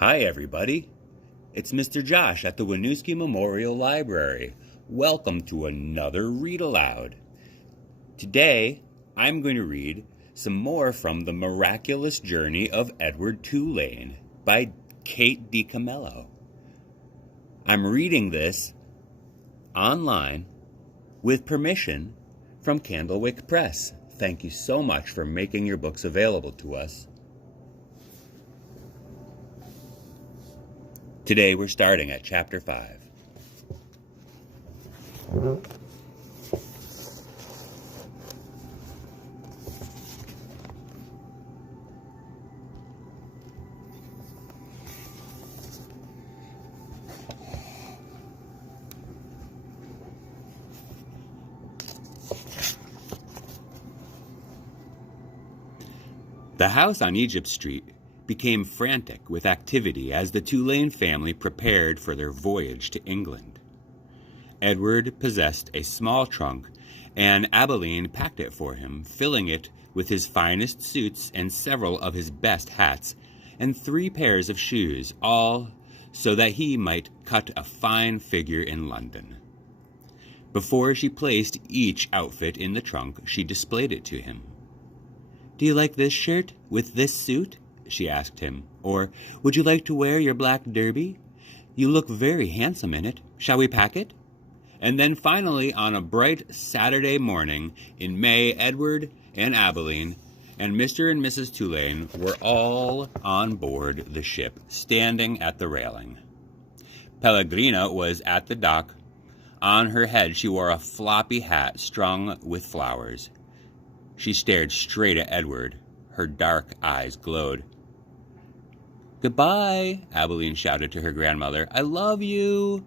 Hi, everybody. It's Mr. Josh at the Winooski Memorial Library. Welcome to another Read Aloud. Today, I'm going to read some more from The Miraculous Journey of Edward Tulane by Kate DiCamillo. I'm reading this online with permission from Candlewick Press. Thank you so much for making your books available to us. Today we're starting at Chapter 5. The house on Egypt Street became frantic with activity as the Tulane family prepared for their voyage to England. Edward possessed a small trunk, and Abilene packed it for him, filling it with his finest suits and several of his best hats, and 3 pairs of shoes, all so that he might cut a fine figure in London. Before she placed each outfit in the trunk, she displayed it to him. "Do you like this shirt with this suit?" she asked him. "Or would you like to wear your black derby? You look very handsome in it. Shall we pack it?" And then finally, on a bright Saturday morning in May, Edward and Abilene and Mr. and Mrs. Tulane were all on board the ship, standing at the railing. Pellegrina was at the dock. On her head she wore a floppy hat strung with flowers. She stared straight at Edward. Her dark eyes glowed. "Goodbye," Abilene shouted to her grandmother. "I love you."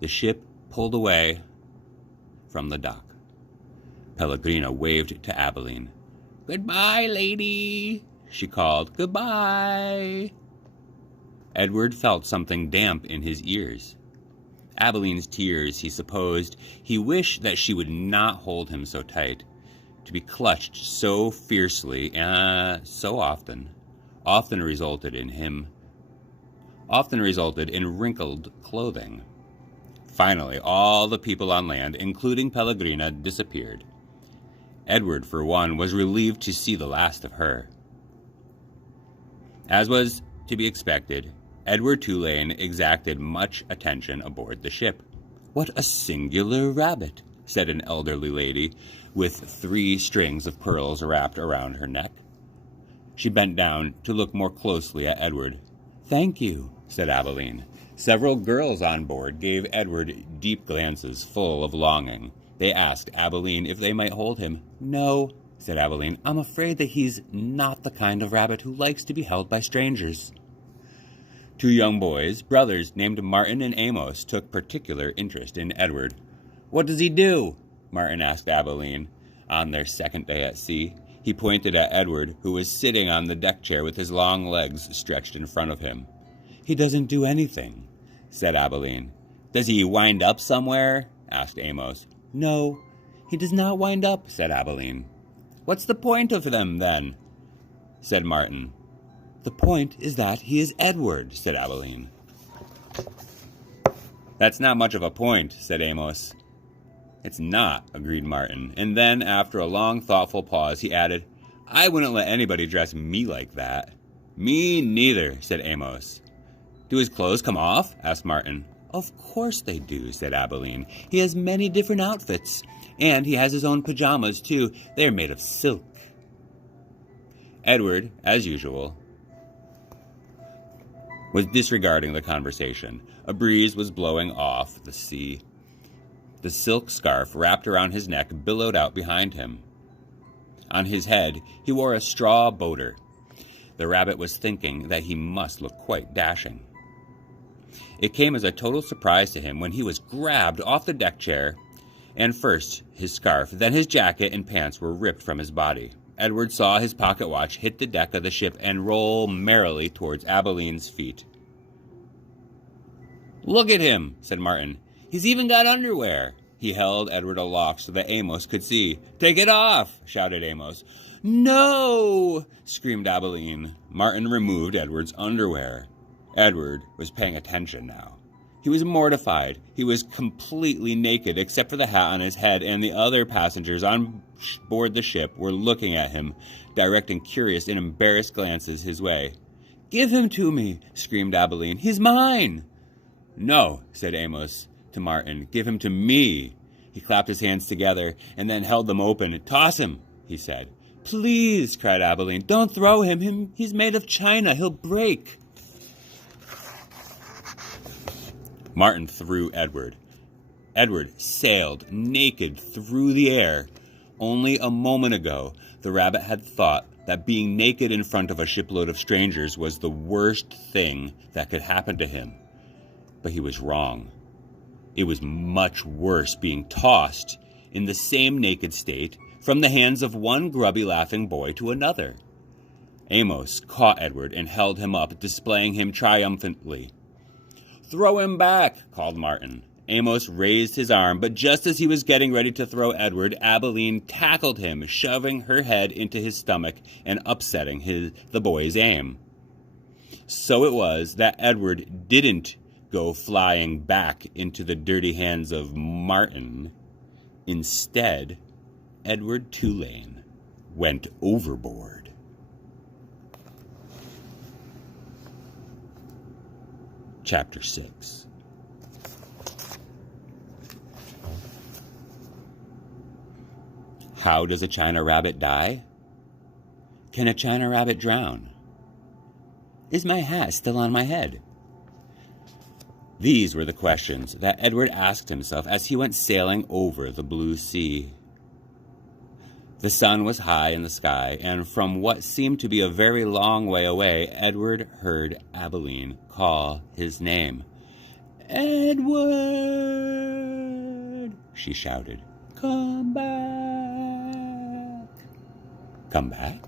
The ship pulled away from the dock. Pellegrina waved to Abilene. "Goodbye, lady," she called. "Goodbye." Edward felt something damp in his ears. Abilene's tears, he supposed. He wished that she would not hold him so tight. To be clutched so fiercely so often resulted in wrinkled clothing. Finally, all the people on land, including Pellegrina, disappeared. Edward, for one, was relieved to see the last of her. As was to be expected, Edward Tulane exacted much attention aboard the ship. "What a singular rabbit," said an elderly lady with 3 strings of pearls wrapped around her neck. She bent down to look more closely at Edward. "Thank you," said Abilene. Several girls on board gave Edward deep glances full of longing. They asked Abilene if they might hold him. "No," said Abilene. "I'm afraid that he's not the kind of rabbit who likes to be held by strangers." 2 young boys, brothers named Martin and Amos, took particular interest in Edward. "What does he do?" Martin asked Abilene on their second day at sea. He pointed at Edward, who was sitting on the deck chair with his long legs stretched in front of him. "He doesn't do anything," said Abilene. "Does he wind up somewhere?" asked Amos. "No, he does not wind up," said Abilene. "What's the point of them, then?" said Martin. "The point is that he is Edward," said Abilene. "That's not much of a point," said Amos. "It's not," agreed Martin. And then, after a long, thoughtful pause, he added, "I wouldn't let anybody dress me like that." "Me neither," said Amos. "Do his clothes come off?" asked Martin. "Of course they do," said Abilene. "He has many different outfits, and he has his own pajamas, too. They are made of silk." Edward, as usual, was disregarding the conversation. A breeze was blowing off the sea. The silk scarf wrapped around his neck billowed out behind him. On his head, he wore a straw boater. The rabbit was thinking that he must look quite dashing. It came as a total surprise to him when he was grabbed off the deck chair, and first his scarf, then his jacket and pants were ripped from his body. Edward saw his pocket watch hit the deck of the ship and roll merrily towards Abilene's feet. "Look at him," said Martin. "He's even got underwear." He held Edward aloft so that Amos could see. "Take it off," shouted Amos. "No!" screamed Abilene. Martin removed Edward's underwear. Edward was paying attention now. He was mortified. He was completely naked except for the hat on his head, and the other passengers on board the ship were looking at him, directing curious and embarrassed glances his way. "Give him to me," screamed Abilene. "He's mine." "No," said Amos to Martin. "Give him to me." He clapped his hands together and then held them open. "Toss him," he said. "Please," cried Abilene. "Don't throw him. He's made of china. He'll break." Martin threw Edward. Edward sailed naked through the air. Only a moment ago, the rabbit had thought that being naked in front of a shipload of strangers was the worst thing that could happen to him. But he was wrong. It was much worse being tossed in the same naked state from the hands of one grubby laughing boy to another. Amos caught Edward and held him up, displaying him triumphantly. "Throw him back," called Martin. Amos raised his arm, but just as he was getting ready to throw Edward, Abilene tackled him, shoving her head into his stomach and upsetting the boy's aim. So it was that Edward didn't go flying back into the dirty hands of Martin. Instead, Edward Tulane went overboard. Chapter 6. How does a China rabbit die? Can a China rabbit drown? Is my hat still on my head? These were the questions that Edward asked himself as he went sailing over the blue sea. The sun was high in the sky, and from what seemed to be a very long way away, Edward heard Abilene call his name. "Edward!" she shouted. "Come back!" Come back?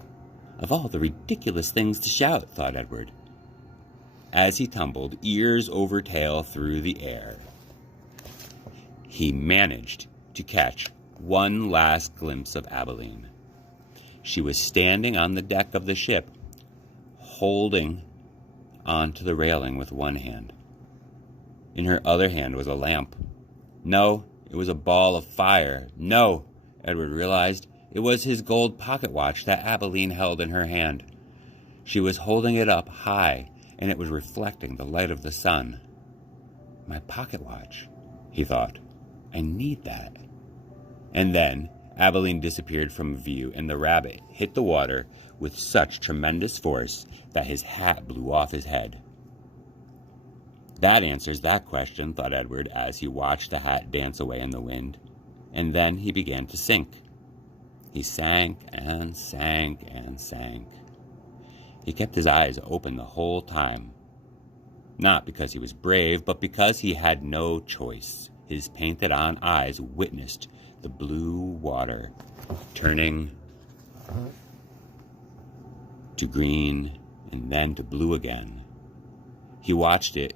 Of all the ridiculous things to shout, thought Edward, as he tumbled ears over tail through the air. He managed to catch one last glimpse of Abilene. She was standing on the deck of the ship, holding onto the railing with one hand. In her other hand was a lamp. No, it was a ball of fire. No, Edward realized, it was his gold pocket watch that Abilene held in her hand. She was holding it up high, and it was reflecting the light of the sun. My pocket watch, he thought. I need that. And then Abilene disappeared from view, and the rabbit hit the water with such tremendous force that his hat blew off his head. That answers that question, thought Edward as he watched the hat dance away in the wind. And then he began to sink. He sank and sank and sank. He kept his eyes open the whole time. Not because he was brave, but because he had no choice. His painted-on eyes witnessed the blue water turning to green and then to blue again. He watched it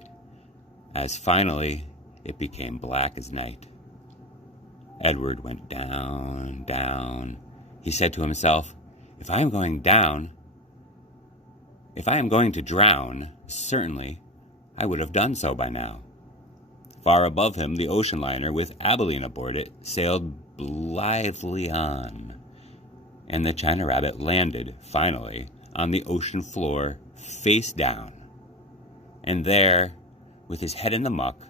as finally it became black as night. Edward went down, down. He said to himself, if I am going to drown, certainly I would have done so by now. Far above him, the ocean liner, with Abilene aboard it, sailed blithely on, and the China Rabbit landed, finally, on the ocean floor, face down. And there, with his head in the muck,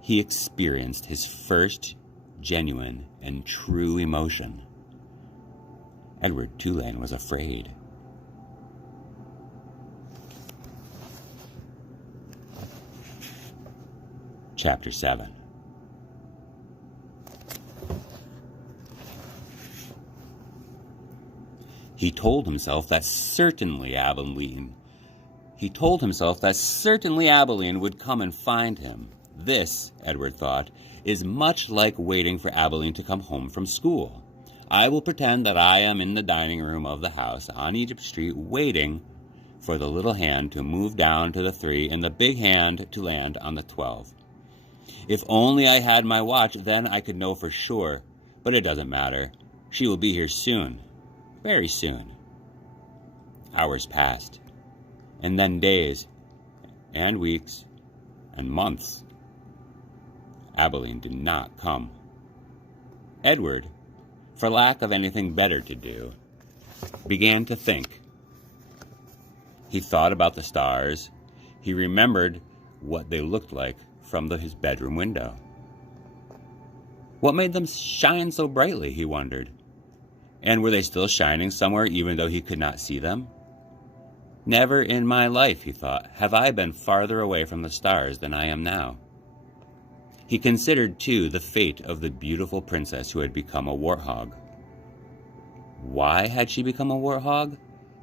he experienced his first genuine and true emotion. Edward Tulane was afraid. Chapter 7. He told himself that certainly Abilene would come and find him. This, Edward thought, is much like waiting for Abilene to come home from school. I will pretend that I am in the dining room of the house on Egypt Street waiting for the little hand to move down to the 3 and the big hand to land on the 12. If only I had my watch, then I could know for sure. But it doesn't matter. She will be here soon. Very soon. Hours passed. And then days. and weeks and months, Abilene did not come. Edward, for lack of anything better to do, began to think. He thought about the stars. He remembered what they looked like from his bedroom window. What made them shine so brightly, he wondered. And were they still shining somewhere even though he could not see them? Never in my life, he thought, have I been farther away from the stars than I am now. He considered, too, the fate of the beautiful princess who had become a warthog. Why had she become a warthog?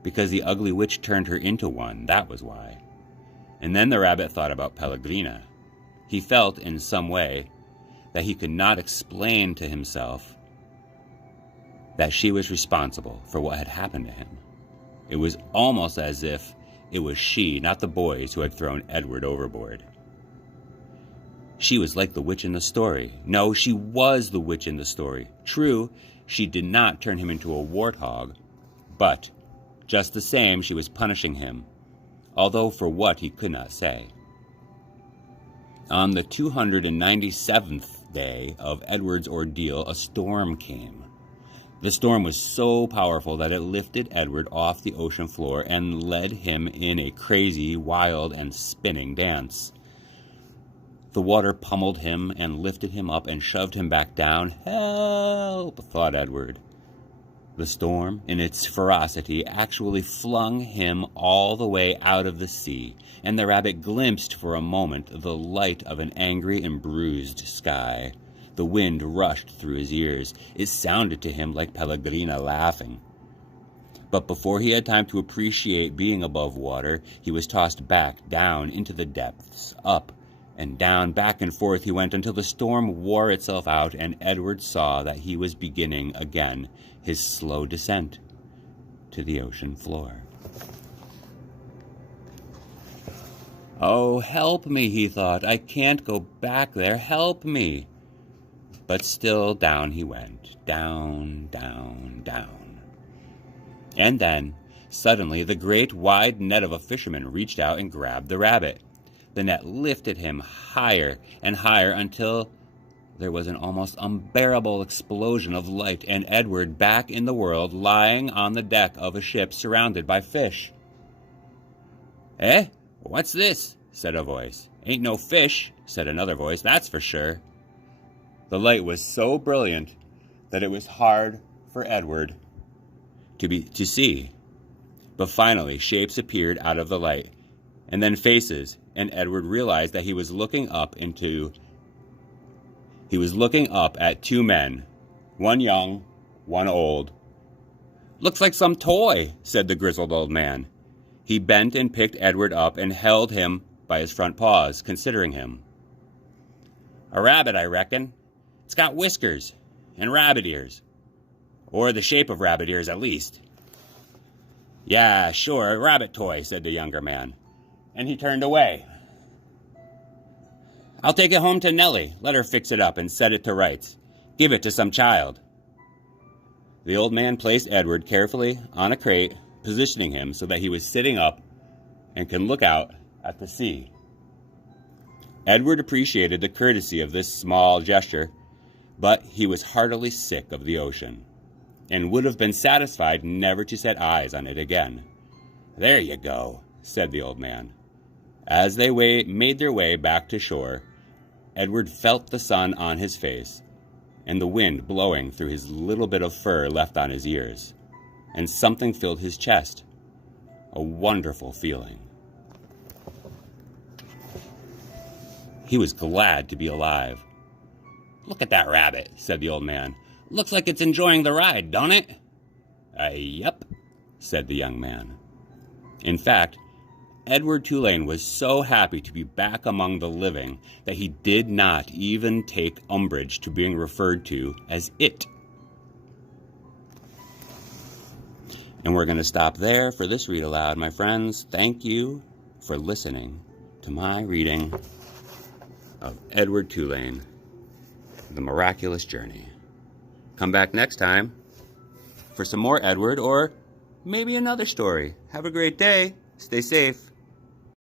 Because the ugly witch turned her into one, that was why. And then the rabbit thought about Pellegrina. He felt, in some way, that he could not explain to himself that she was responsible for what had happened to him. It was almost as if it was she, not the boys, who had thrown Edward overboard. She was like the witch in the story. No, she was the witch in the story. True, she did not turn him into a warthog, but just the same, she was punishing him, although for what he could not say. On the 297th day of Edward's ordeal, a storm came. The storm was so powerful that it lifted Edward off the ocean floor and led him in a crazy, wild, and spinning dance. The water pummeled him and lifted him up and shoved him back down. Help, thought Edward. The storm, in its ferocity, actually flung him all the way out of the sea, and the rabbit glimpsed for a moment the light of an angry and bruised sky. The wind rushed through his ears. It sounded to him like Pellegrina laughing. But before he had time to appreciate being above water, he was tossed back down into the depths, up and down, back and forth he went until the storm wore itself out, and Edward saw that he was beginning again his slow descent to the ocean floor. Oh, help me, he thought. I can't go back there. Help me. But still down he went, down, down, down. And then, suddenly, the great wide net of a fisherman reached out and grabbed the rabbit. The net lifted him higher and higher until there was an almost unbearable explosion of light, and Edward back in the world, lying on the deck of a ship surrounded by fish. "Eh? What's this?" said a voice. "Ain't no fish," said another voice, "that's for sure." The light was so brilliant that it was hard for Edward to see. But finally, shapes appeared out of the light, and then faces, and Edward realized that he was looking up at two men, one young, one old. "Looks like some toy," said the grizzled old man. He bent and picked Edward up and held him by his front paws, considering him. "A rabbit, I reckon. It's got whiskers and rabbit ears. Or the shape of rabbit ears, at least." "Yeah, sure, a rabbit toy," said the younger man. And he turned away. "I'll take it home to Nellie. Let her fix it up and set it to rights. Give it to some child." The old man placed Edward carefully on a crate, positioning him so that he was sitting up and could look out at the sea. Edward appreciated the courtesy of this small gesture, but he was heartily sick of the ocean, and would have been satisfied never to set eyes on it again. "There you go," said the old man. As they made their way back to shore, Edward felt the sun on his face, and the wind blowing through his little bit of fur left on his ears, and something filled his chest, a wonderful feeling. He was glad to be alive. "Look at that rabbit," said the old man. "Looks like it's enjoying the ride, don't it?" Yep," said the young man. In fact, Edward Tulane was so happy to be back among the living that he did not even take umbrage to being referred to as it. And we're going to stop there for this read aloud, my friends. Thank you for listening to my reading of Edward Tulane, The Miraculous Journey. Come back next time for some more Edward, or maybe another story. Have a great day. Stay safe.